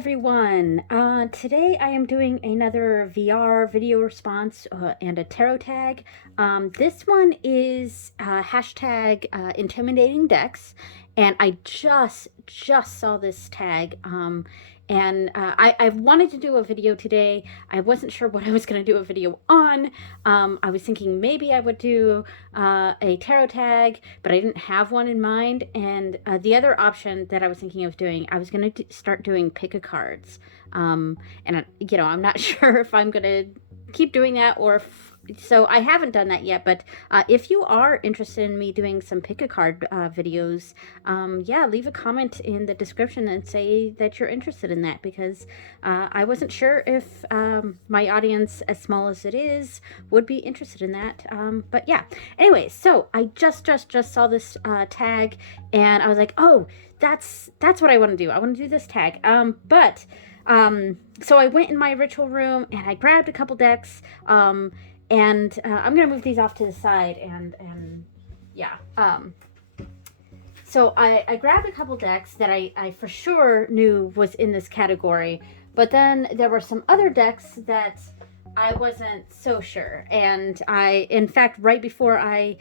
everyone. Today I am doing another VR video response and a tarot tag. This one is hashtag intimidating decks, and I just saw this tag. I wanted to do a video today. I wasn't sure what I was going to do a video on. I was thinking maybe I would do a tarot tag, but I didn't have one in mind. And the other option that I was thinking of doing, I was going to start doing pick-a-cards. I'm not sure if I'm going to keep doing that or so I haven't done that yet, but if you are interested in me doing some pick-a-card videos, yeah, leave a comment in the description and say that you're interested in that, because I wasn't sure if my audience, as small as it is, would be interested in that. But yeah, anyway, so I just saw this tag, and I was like, oh, that's what I want to do. I want to do this tag. So I went in my ritual room and I grabbed a couple decks. I'm gonna move these off to the side and yeah. So I grabbed a couple decks that I for sure knew was in this category, but then there were some other decks that I wasn't so sure. And in fact, right before I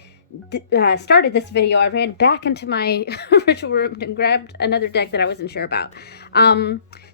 started this video, I ran back into my ritual room and grabbed another deck that I wasn't sure about.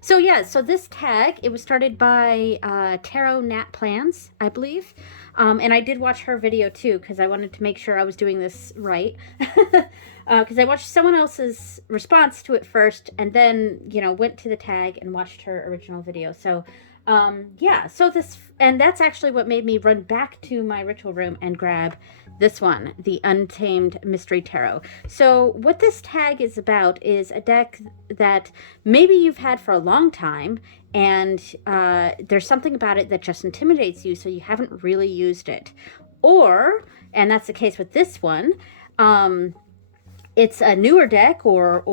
So this tag, it was started by Tarot Nat Plans, I believe. And I did watch her video too, because I wanted to make sure I was doing this right. Because I watched someone else's response to it first, and then, went to the tag and watched her original video. So that's actually what made me run back to my ritual room and grab this one, the Untamed Mystery Tarot. So what this tag is about is a deck that maybe you've had for a long time, and there's something about it that just intimidates you, so you haven't really used it. Or, and that's the case with this one, it's a newer deck or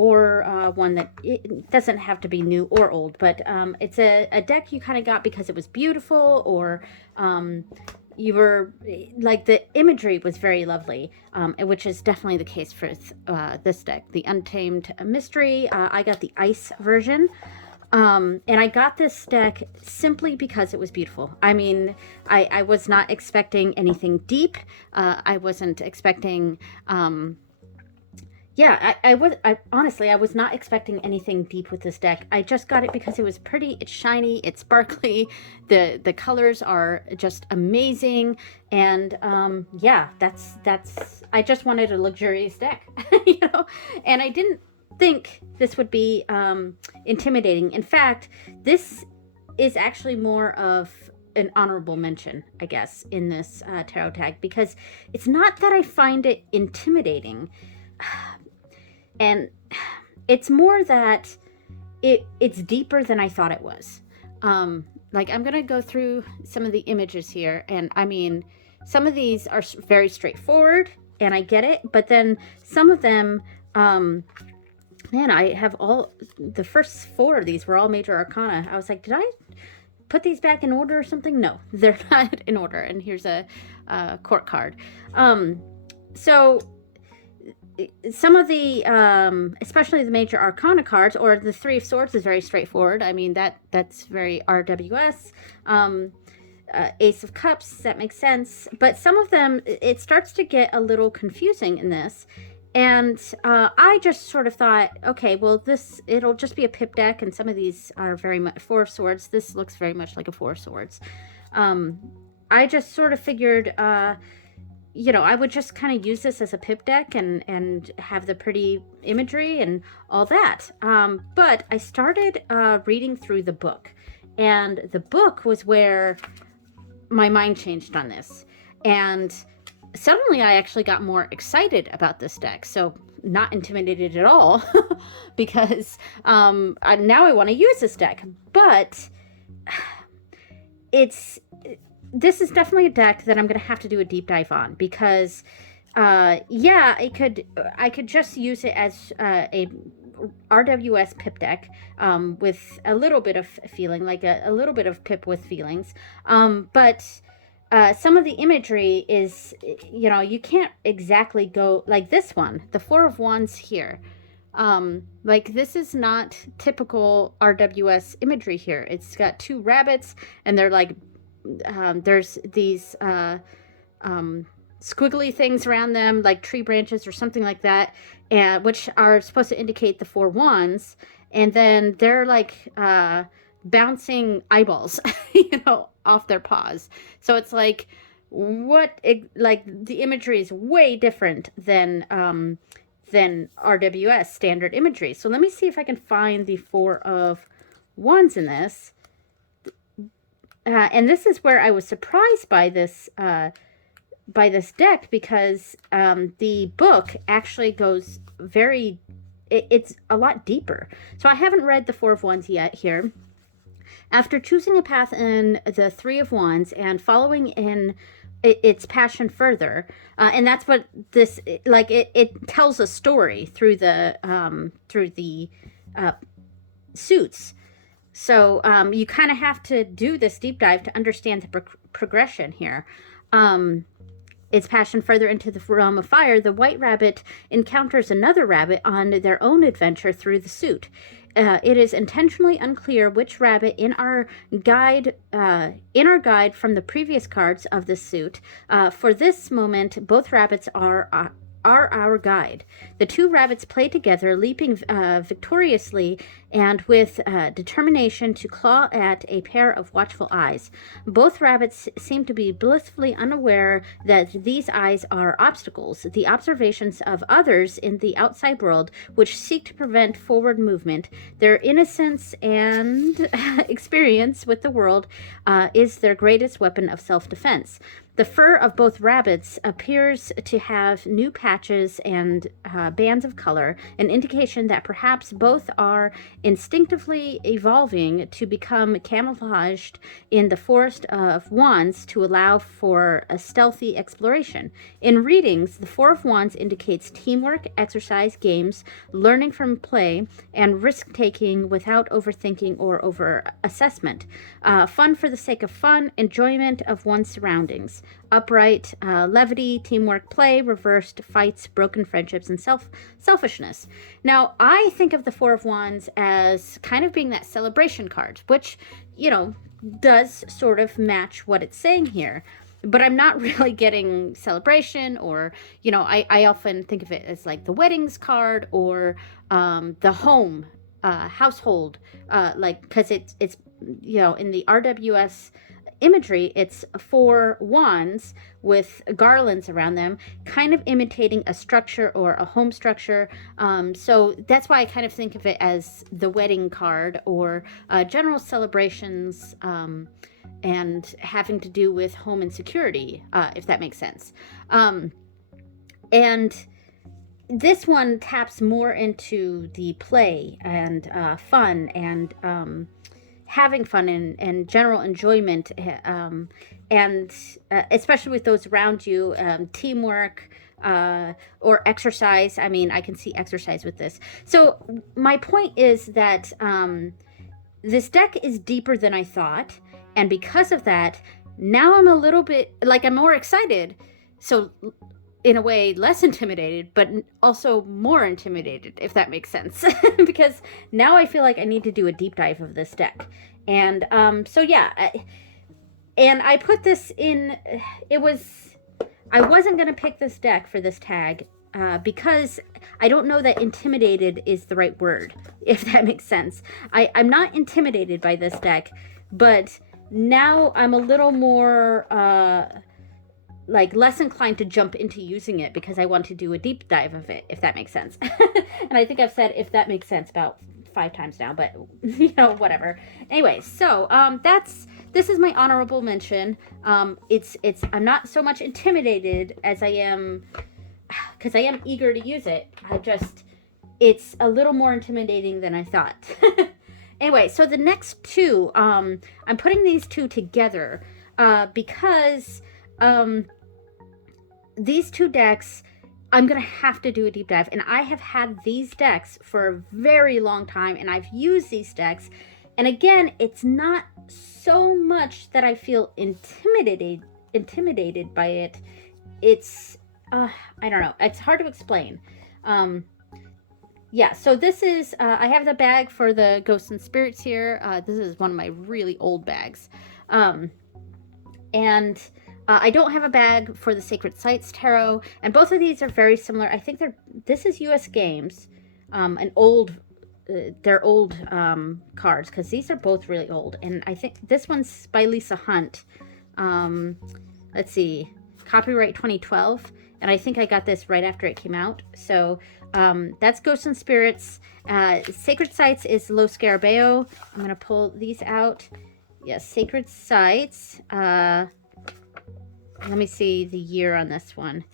one that it doesn't have to be new or old, but it's a deck you kind of got because it was beautiful, or you were like, the imagery was very lovely, which is definitely the case for this deck, the Untamed Mystery. I got the ice version. And I got this deck simply because it was beautiful. I mean, I was not expecting anything deep. I wasn't expecting... I honestly, I was not expecting anything deep with this deck. I just got it because it was pretty, it's shiny, it's sparkly, the colors are just amazing, and that's I just wanted a luxurious deck, and I didn't think this would be intimidating. In fact, this is actually more of an honorable mention, I guess, in this tarot tag, because it's not that I find it intimidating. And it's more that it's deeper than I thought it was. Like, I'm going to go through some of the images here. And I mean, some of these are very straightforward, and I get it. But then some of them, man, I have the first 4 of these were all major arcana. I was like, did I put these back in order or something? No, they're not in order. And here's a court card. So some of the, especially the major arcana cards, or the 3 of Swords, is very straightforward. I mean, that's very RWS. Ace of Cups, that makes sense. But some of them, it starts to get a little confusing in this. And I just sort of thought, okay, well, it'll just be a pip deck, and some of these are very much 4 of Swords. This looks very much like a 4 of Swords. I just sort of figured... I would just kind of use this as a pip deck and have the pretty imagery and all that. But I started reading through the book, and the book was where my mind changed on this. And suddenly I actually got more excited about this deck. So not intimidated at all, because now I want to use this deck. But this is definitely a deck that I'm going to have to do a deep dive on, because, I could just use it as a RWS pip deck with a little bit of feeling, like a little bit of pip with feelings. But some of the imagery is, you can't exactly go like this one, the 4 of Wands here. Like this is not typical RWS imagery here. It's got two rabbits and they're like, there's these, squiggly things around them, like tree branches or something like that, and which are supposed to indicate the four wands. And then they're like bouncing eyeballs, off their paws. So it's like like the imagery is way different than RWS standard imagery. So let me see if I can find the Four of Wands in this. And this is where I was surprised by this deck, because the book actually goes it's a lot deeper. So I haven't read the Four of Wands yet here. After choosing a path in the Three of Wands and following in its passion further, and that's what this, like, it tells a story through the suits. So you kind of have to do this deep dive to understand the progression here. Its passion further into the realm of fire, the white rabbit encounters another rabbit on their own adventure through the suit. It is intentionally unclear which rabbit in our guide from the previous cards of this suit. For this moment, both rabbits are our guide. The two rabbits play together, leaping victoriously and with determination to claw at a pair of watchful eyes. Both rabbits seem to be blissfully unaware that these eyes are obstacles, the observations of others in the outside world, which seek to prevent forward movement. Their innocence and experience with the world is their greatest weapon of self-defense. The fur of both rabbits appears to have new patches and bands of color, an indication that perhaps both are instinctively evolving to become camouflaged in the Forest of Wands to allow for a stealthy exploration. In readings, the Four of Wands indicates teamwork, exercise, games, learning from play, and risk-taking without overthinking or over-assessment. Fun for the sake of fun, enjoyment of one's surroundings. Upright, levity, teamwork, play, reversed, fights, broken friendships, and selfishness. Now, I think of the Four of Wands as kind of being that celebration card, which, does sort of match what it's saying here. But I'm not really getting celebration, or, I often think of it as like the weddings card, or the home, household, because it's in the RWS imagery, it's four wands with garlands around them, kind of imitating a structure or a home structure. So that's why I kind of think of it as the wedding card, or general celebrations, and having to do with home and security, if that makes sense. And this one taps more into the play and fun and having fun and general enjoyment, and especially with those around you, teamwork, or exercise. I mean, I can see exercise with this. So my point is that this deck is deeper than I thought, and because of that, now I'm a little bit, like, I'm more excited. So in a way, less intimidated, but also more intimidated, if that makes sense. Because now I feel like I need to do a deep dive of this deck. And so yeah, and I put this in, I wasn't going to pick this deck for this tag, because I don't know that intimidated is the right word, if that makes sense. I'm not intimidated by this deck, but now I'm a little more like less inclined to jump into using it, because I want to do a deep dive of it, if that makes sense. And I think I've said if that makes sense about 5 times now, but whatever. Anyway, so this is my honorable mention. I'm not so much intimidated as I am, because I am eager to use it. It's a little more intimidating than I thought. Anyway, so the next two, I'm putting these two together because these two decks, I'm going to have to do a deep dive. And I have had these decks for a very long time, and I've used these decks. And again, it's not so much that I feel intimidated by it. It's, I don't know. It's hard to explain. yeah, so this is, I have the bag for the Ghosts and Spirits here. This is one of my really old bags. Um, and I don't have a bag for the Sacred Sites Tarot, and both of these are very similar. I think this is US Games, an old, they're old cards, because these are both really old. And I think this one's by Lisa Hunt. Um, let's see, copyright 2012. And I think I got this right after it came out. So that's Ghosts and Spirits. Sacred Sites is Lo Scarabeo. I'm going to pull these out. Yes, Sacred Sites. Let me see the year on this one.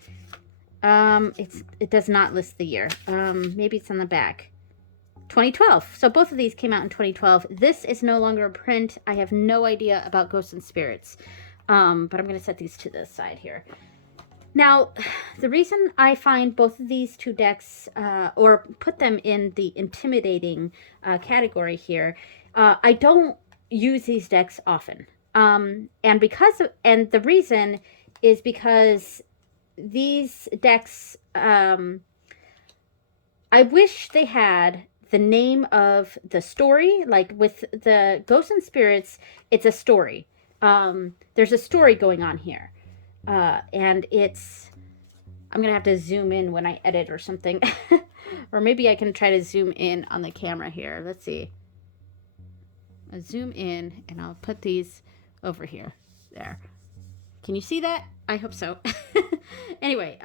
It does not list the year. Maybe it's on the back. 2012. So both of these came out in 2012. This is no longer a print. I have no idea about Ghosts and Spirits. But I'm going to set these to the side here. Now, the reason I find both of these two decks, or put them in the intimidating category here, I don't use these decks often. And the reason is because these decks, I wish they had the name of the story. Like with the Ghosts and Spirits, it's a story. There's a story going on here. And I'm going to have to zoom in when I edit or something. Or maybe I can try to zoom in on the camera here. Let's see. I'll zoom in and I'll put these over here. There. Can you see that? I hope so. Anyway,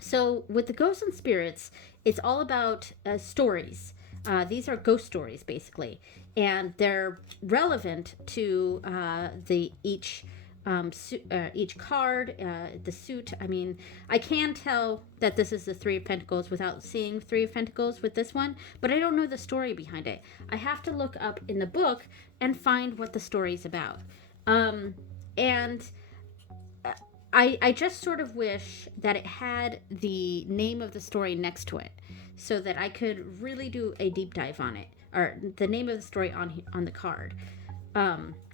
so with the Ghosts and Spirits, it's all about stories. These are ghost stories, basically. And they're relevant to each card, the suit. I mean, I can tell that this is the Three of Pentacles without seeing Three of Pentacles with this one, but I don't know the story behind it. I have to look up in the book and find what the story's about. And I just sort of wish that it had the name of the story next to it so that I could really do a deep dive on it, or the name of the story on the card.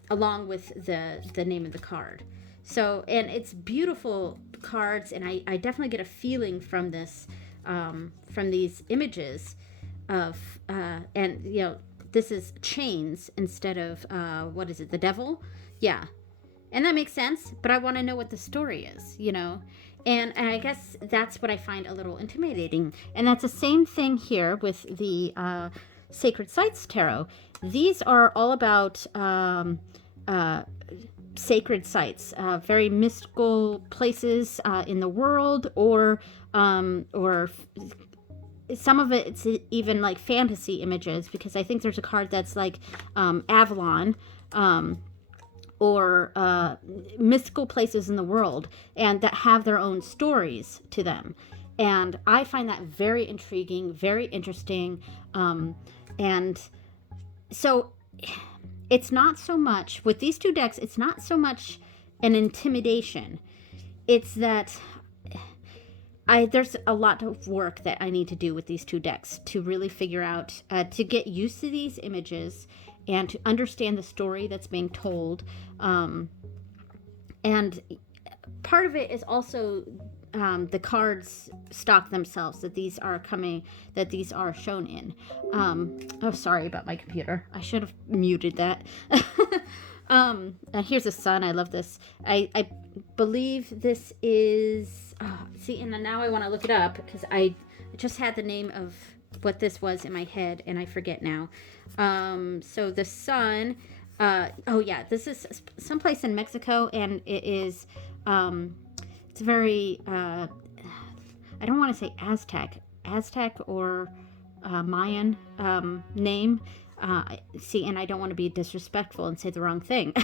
Along with the name of the card. So, and it's beautiful cards, and I definitely get a feeling from this, from these images of, and you know, this is chains instead of, what is it, the devil? Yeah. And that makes sense, but I want to know what the story is, you know? And I guess that's what I find a little intimidating. And that's the same thing here with the Sacred Sites Tarot. These are all about sacred sites, very mystical places in the world, or some of it's even like fantasy images, because I think there's a card that's like Avalon, or mystical places in the world, and that have their own stories to them. And I find that very intriguing, very interesting. And so it's not so much, with these two decks, it's not so much an intimidation. It's that there's a lot of work that I need to do with these two decks to really figure out, to get used to these images and to understand the story that's being told. And part of it is also the cards stock themselves that these are shown in. Oh, sorry about my computer. I should have muted that. Here's the sun. I love this. I believe this is, see, and now I want to look it up because I just had the name of what this was in my head and I forget now. So the sun, oh yeah, this is someplace in Mexico, and it is, it's very, I don't want to say Aztec or Mayan name. See, and I don't want to be disrespectful and say the wrong thing.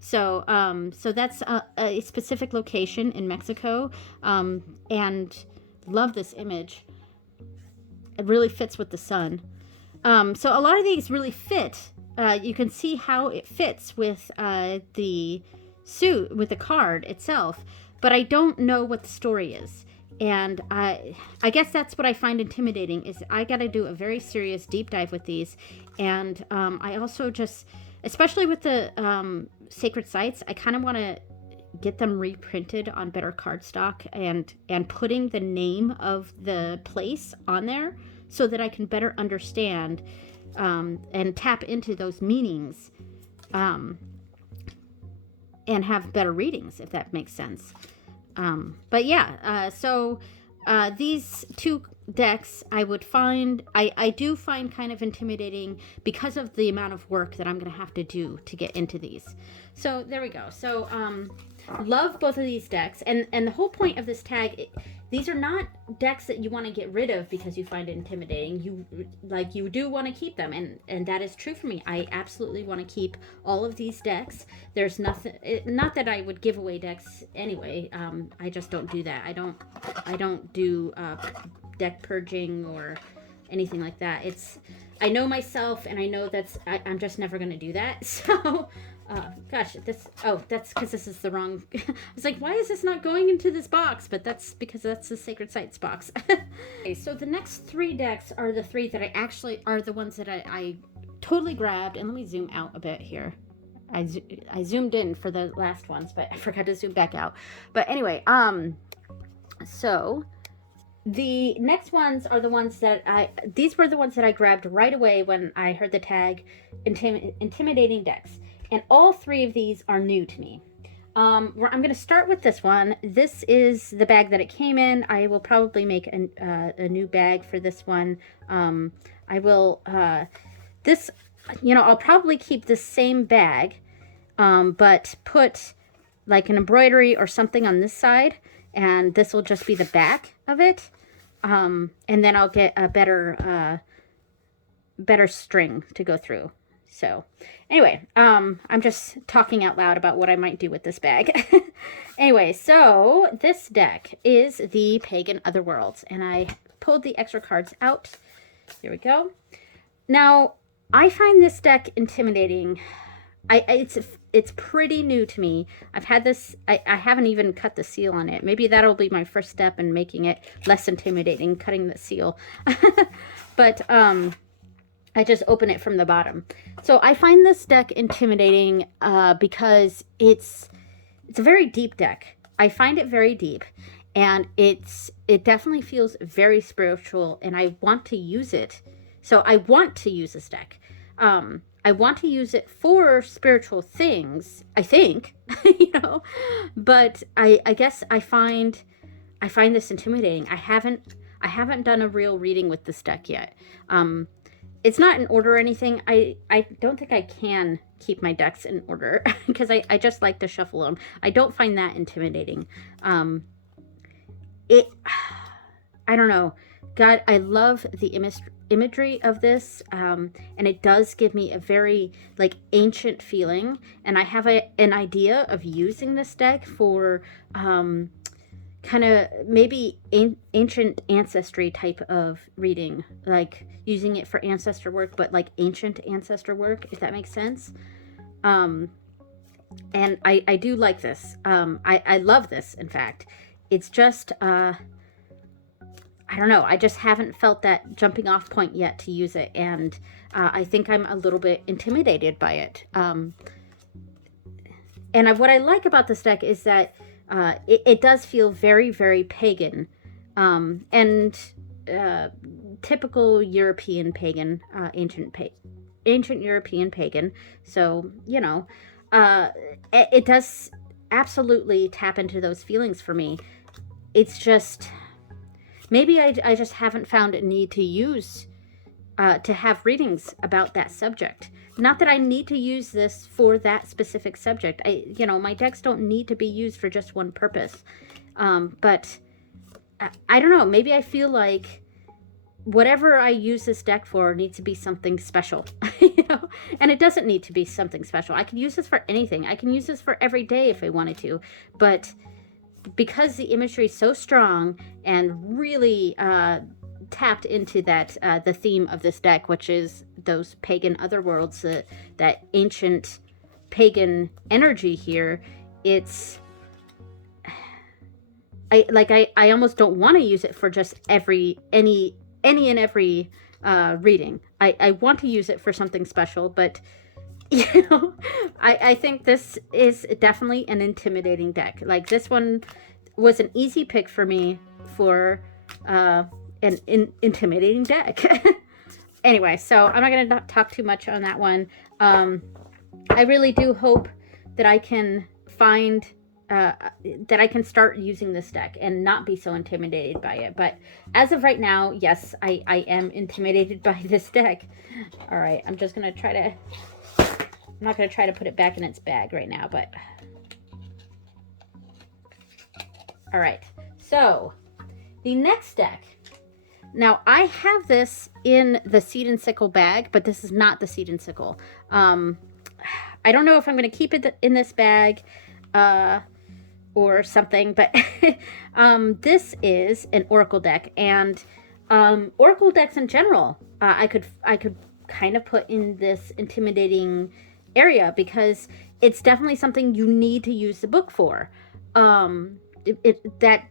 So that's a specific location in Mexico, and love this image. It really fits with the sun. So a lot of these really fit. You can see how it fits with the suit, with the card itself, but I don't know what the story is. And I guess that's what I find intimidating, is I got to do a very serious deep dive with these. And I also just, especially with the sacred sites, I kind of want to get them reprinted on better cardstock and putting the name of the place on there so that I can better understand and tap into those meanings, and have better readings, if that makes sense. But yeah, so these two decks I would find, I do find kind of intimidating because of the amount of work that I'm going to have to do to get into these. So there we go. So love both of these decks, and the whole point of this tag, these are not decks that you want to get rid of because you find it intimidating. You do want to keep them, and that is true for me. I absolutely want to keep all of these decks. There's nothing, not that I would give away decks anyway. I just don't do that. I don't do deck purging or anything like that. I know myself, and I know I'm just never going to do that. So gosh, that's because this is the wrong. I was like, why is this not going into this box? But that's because that's the Sacred Sites box. Okay, so the next three decks are the three that are the ones that I totally grabbed. And let me zoom out a bit here. I zoomed in for the last ones, but I forgot to zoom back out. But anyway, so the next ones are the ones that these were the ones that I grabbed right away when I heard the tag, intimidating decks. And all three of these are new to me. I'm going to start with this one. This is the bag that it came in. I will probably make a new bag for this one. I will, I'll probably keep the same bag, but put like an embroidery or something on this side. And this will just be the back of it. And then I'll get a better string to go through. So anyway, I'm just talking out loud about what I might do with this bag. Anyway, so this deck is the Pagan Otherworlds, and I pulled the extra cards out. Here we go. Now, I find this deck intimidating. It's pretty new to me. I've had this, I haven't even cut the seal on it. Maybe that'll be my first step in making it less intimidating, cutting the seal. But, I just open it from the bottom. So I find this deck intimidating because it's a very deep deck. I find it very deep, and it definitely feels very spiritual, and I want to use it. So I want to use this deck. I want to use it for spiritual things, I think, but I guess I find this intimidating. I haven't done a real reading with this deck yet. It's not in order or anything. I don't think I can keep my decks in order because I just like to shuffle them. I don't find that intimidating. I don't know. God, I love the imagery of this, and it does give me a very ancient feeling, and I have an idea of using this deck for kind of maybe ancient ancestry type of reading, like using it for ancestor work, but like ancient ancestor work, if that makes sense. And I do like this. I love this, in fact. It's just, I don't know. I just haven't felt that jumping off point yet to use it. And I think I'm a little bit intimidated by it. And what I like about this deck is that it does feel very, very pagan, and typical European pagan, ancient European pagan. So, it does absolutely tap into those feelings for me. It's just, maybe I just haven't found a need to use, to have readings about that subject. Not that I need to use this for that specific subject. My decks don't need to be used for just one purpose. But I don't know. Maybe I feel like whatever I use this deck for needs to be something special, and it doesn't need to be something special. I can use this for anything. I can use this for every day if I wanted to, but because the imagery is so strong and really tapped into that, the theme of this deck, which is those pagan otherworlds, that ancient pagan energy here, I almost don't want to use it for just any and every reading. I want to use it for something special, but I think this is definitely an intimidating deck. Like, this one was an easy pick for me for intimidating deck. Anyway, so I'm not going to talk too much on that one. I really do hope that I can find that I can start using this deck and not be so intimidated by it. But as of right now, yes, I am intimidated by this deck. All right, I'm just going to try to... I'm not going to try to put it back in its bag right now, but... All right, so the next deck. Now, I have this in the Seed and Sickle bag, but this is not the Seed and Sickle. I don't know if I'm going to keep it in this bag or something, but this is an Oracle deck, and Oracle decks in general, I could kind of put in this intimidating area because it's definitely something you need to use the book for. That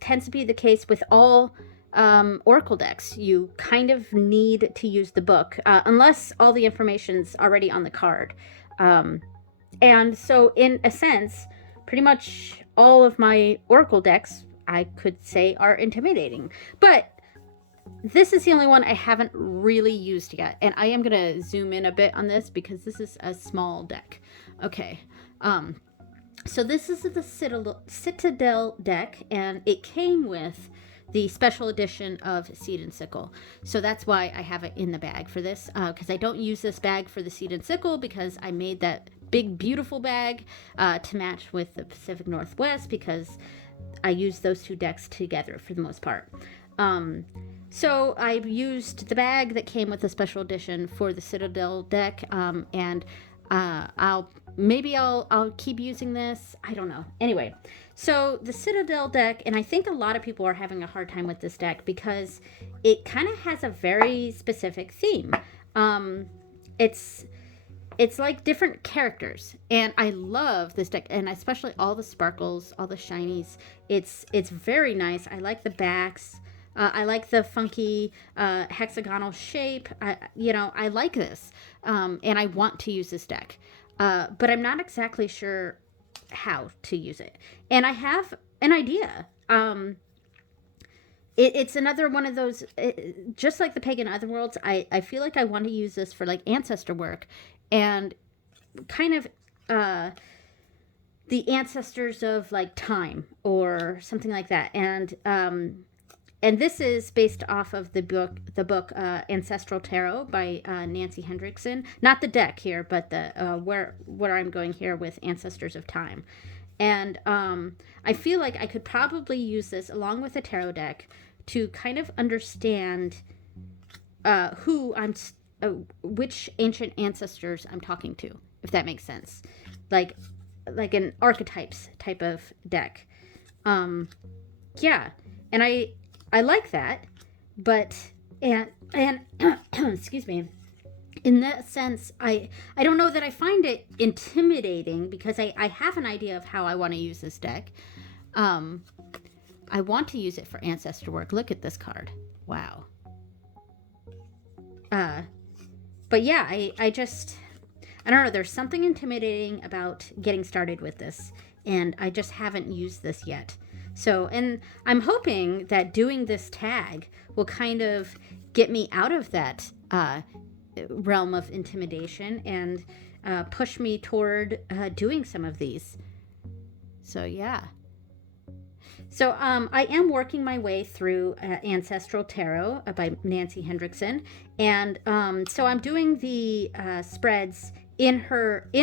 tends to be the case with all Oracle decks. You kind of need to use the book unless all the information's already on the card. And so in a sense, pretty much all of my Oracle decks, I could say, are intimidating. But this is the only one I haven't really used yet. And I am going to zoom in a bit on this because this is a small deck. Okay. So this is the Citadel deck, and it came with the special edition of Seed and Sickle. So that's why I have it in the bag for this, because I don't use this bag for the Seed and Sickle because I made that big, beautiful bag to match with the Pacific Northwest because I use those two decks together for the most part. So I used the bag that came with the special edition for the Citadel deck, and I'll keep using this. I don't know. Anyway, so the Citadel deck, and I think a lot of people are having a hard time with this deck because it kind of has a very specific theme. It's like different characters, and I love this deck, and especially all the sparkles, all the shinies. It's very nice. I like the backs. I like the funky hexagonal shape. I like this, and I want to use this deck, but I'm not exactly sure how to use it. And I have an idea. It's another one of those, just like the Pagan Otherworlds, I feel like I want to use this for like ancestor work and kind of the ancestors of like time or something like that. And this is based off of the book Ancestral Tarot by Nancy Hendrickson. Not the deck here, but the where I'm going here with Ancestors of Time. And I feel like I could probably use this along with a tarot deck to kind of understand which ancient ancestors I'm talking to, if that makes sense. Like an archetypes type of deck. Yeah, and I like that, but and excuse me. In that sense, I don't know that I find it intimidating because I have an idea of how I want to use this deck. I want to use it for ancestor work. Look at this card. Wow. But yeah, I don't know. There's something intimidating about getting started with this, and I just haven't used this yet. So, and I'm hoping that doing this tag will kind of get me out of that realm of intimidation and push me toward doing some of these. So, yeah. So, I am working my way through Ancestral Tarot by Nancy Hendrickson. And so I'm doing the spreads in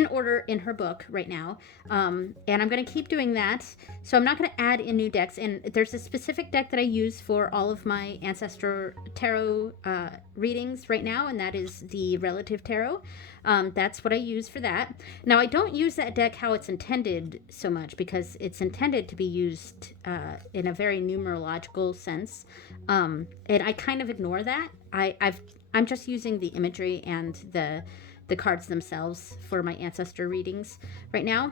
order in her book right now, and I'm going to keep doing that. So I'm not going to add in new decks, and there's a specific deck that I use for all of my Ancestor Tarot readings right now, and that is the Relative Tarot. That's what I use for that. Now, I don't use that deck how it's intended so much because it's intended to be used in a very numerological sense, and I kind of ignore that. I'm just using the imagery and the cards themselves for my ancestor readings right now.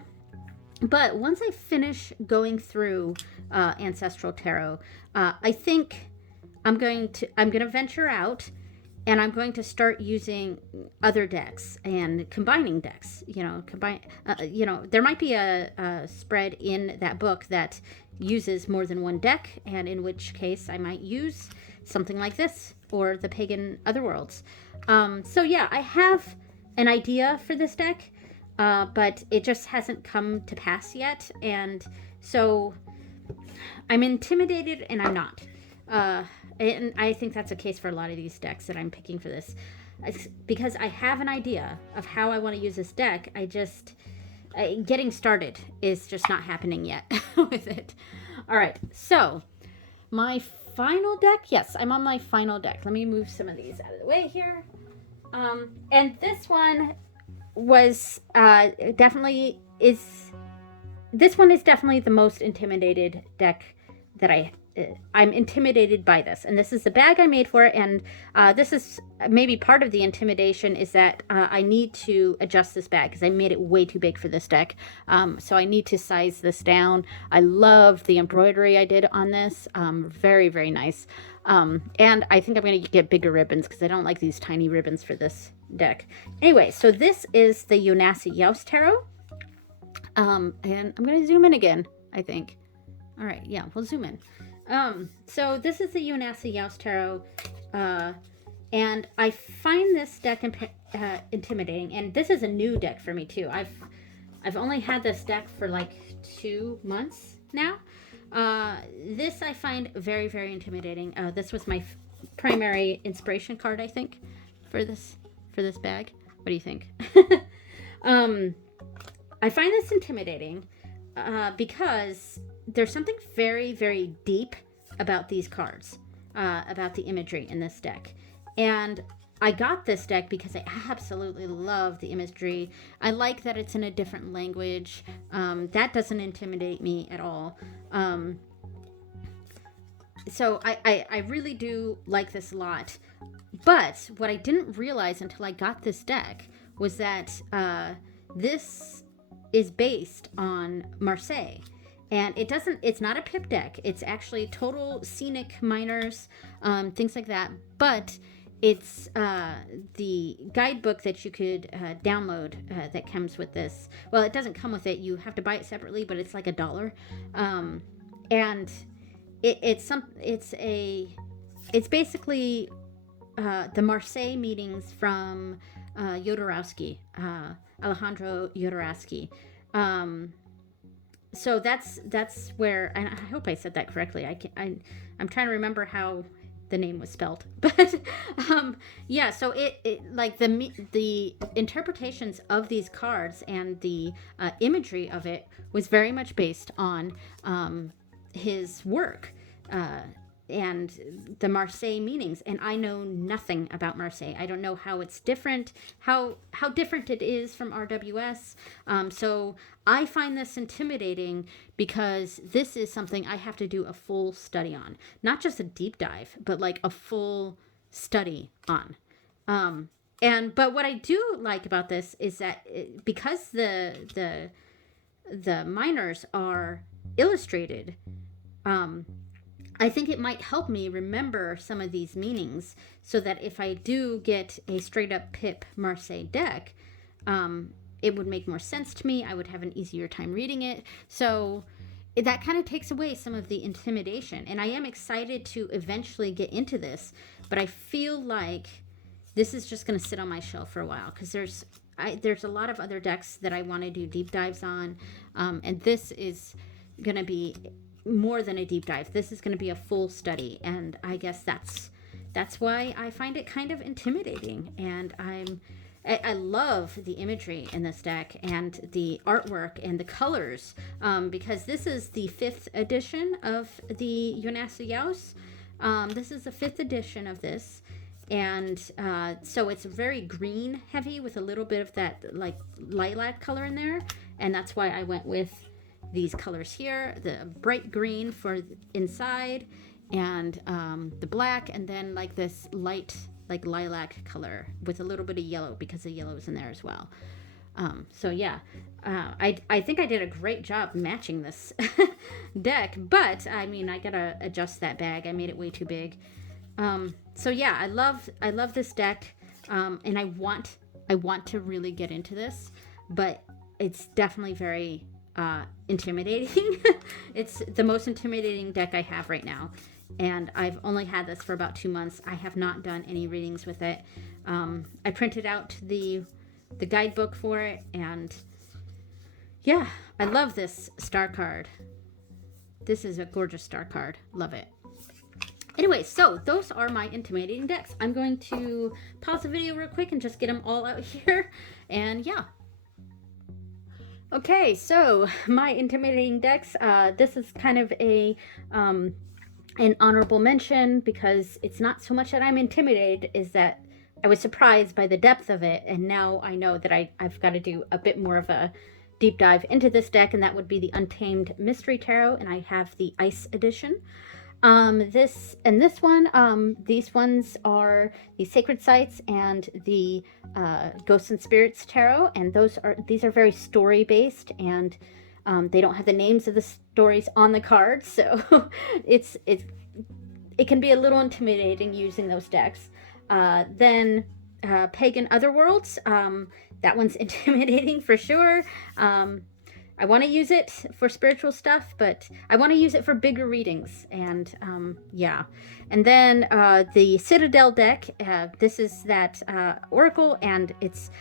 But once I finish going through Ancestral Tarot, I think I'm going to venture out, and I'm going to start using other decks and combining decks. There might be a spread in that book that uses more than one deck, and in which case I might use something like this or the Pagan Otherworlds. So yeah, I have an idea for this deck, but it just hasn't come to pass yet, and so I'm intimidated and I'm not. And I think that's a case for a lot of these decks that I'm picking for this. Because I have an idea of how I want to use this deck, getting started is just not happening yet with it. All right, so my final deck. Yes, I'm on my final deck. Let me move some of these out of the way here. And this one was definitely is. This one is definitely the most intimidated deck that I'm intimidated by this, and this is the bag I made for it, and this is maybe part of the intimidation is that I need to adjust this bag because I made it way too big for this deck, so I need to size this down. I love the embroidery I did on this, very, very nice, and I think I'm going to get bigger ribbons because I don't like these tiny ribbons for this deck. Anyway, so this is the Yonassa Yaus Tarot, and I'm going to zoom in again, I think. All right, yeah, we'll zoom in. So this is the Yonassa Yaus Tarot, and I find this deck intimidating, and this is a new deck for me too. I've only had this deck for like 2 months now. This I find very, very intimidating. This was my primary inspiration card, I think, for this bag. What do you think? I find this intimidating because there's something very, very deep about these cards, about the imagery in this deck. And I got this deck because I absolutely love the imagery. I like that it's in a different language. That doesn't intimidate me at all. So I really do like this a lot. But what I didn't realize until I got this deck was that this is based on Marseille. And it's not a pip deck. It's actually total scenic minors, things like that. But it's the guidebook that you could download that comes with this. Well, it doesn't come with it. You have to buy it separately, but it's like $1. And it's basically the Marseille meetings from Jodorowsky, Alejandro Jodorowsky. So that's where, and I hope I said that correctly. I'm trying to remember how the name was spelled, but yeah. So it like the interpretations of these cards and the imagery of it was very much based on his work. And the Marseille meanings, and I know nothing about Marseille. I don't know how it's different, how different it is from RWS. So I find this intimidating because this is something I have to do a full study on, not just a deep dive, but like a full study on. But what I do like about this is that because the minors are illustrated, I think it might help me remember some of these meanings so that if I do get a straight up pip Marseille deck, it would make more sense to me. I would have an easier time reading it. So that kind of takes away some of the intimidation. And I am excited to eventually get into this, but I feel like this is just going to sit on my shelf for a while because there's a lot of other decks that I want to do deep dives on. And this is going to be more than a deep dive. This is going to be a full study, and I guess that's why I find it kind of intimidating. And I love the imagery in this deck and the artwork and the colors, because this is the 5th edition of the Yonassa Yaus. This is the 5th edition of this, and so it's very green heavy with a little bit of that like lilac color in there, and that's why I went with these colors here, the bright green for inside and the black, and then like this light like lilac color with a little bit of yellow because the yellow is in there as well. So yeah, I think I did a great job matching this deck, but I mean, I gotta adjust that bag. I made it way too big. So yeah, I love this deck, and I want to really get into this, but it's definitely very intimidating. It's the most intimidating deck I have right now. And I've only had this for about 2 months. I have not done any readings with it. I printed out the guidebook for it, and yeah, I love this star card. This is a gorgeous star card. Love it. Anyway, so those are my intimidating decks. I'm going to pause the video real quick and just get them all out here. And yeah. Okay, so my intimidating decks. This is kind of a an honorable mention because it's not so much that I'm intimidated, is that I was surprised by the depth of it, and now I know that I've got to do a bit more of a deep dive into this deck, and that would be the Untamed Mystery Tarot, and I have the Ice edition. This one, these ones are the Sacred Sites and the Ghosts and Spirits Tarot, and these are very story based, and they don't have the names of the stories on the cards, so it can be a little intimidating using those decks. Then Pagan Otherworlds, that one's intimidating for sure. I want to use it for spiritual stuff, but I want to use it for bigger readings, and yeah. And then the Citadel deck, this is that Oracle, and it's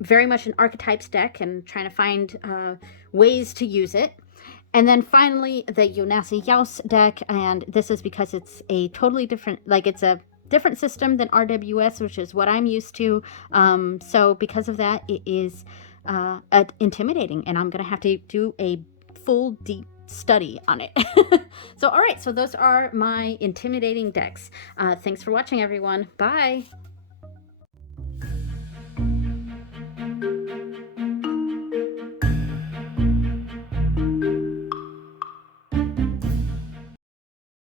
very much an archetypes deck, and trying to find ways to use it. And then finally the Yonasi Yaus deck, and this is because it's a totally different, like it's a different system than RWS, which is what I'm used to. So because of that, it is intimidating, and I'm gonna have to do a full deep study on it. So all right, so those are my intimidating decks. Thanks for watching, everyone. Bye.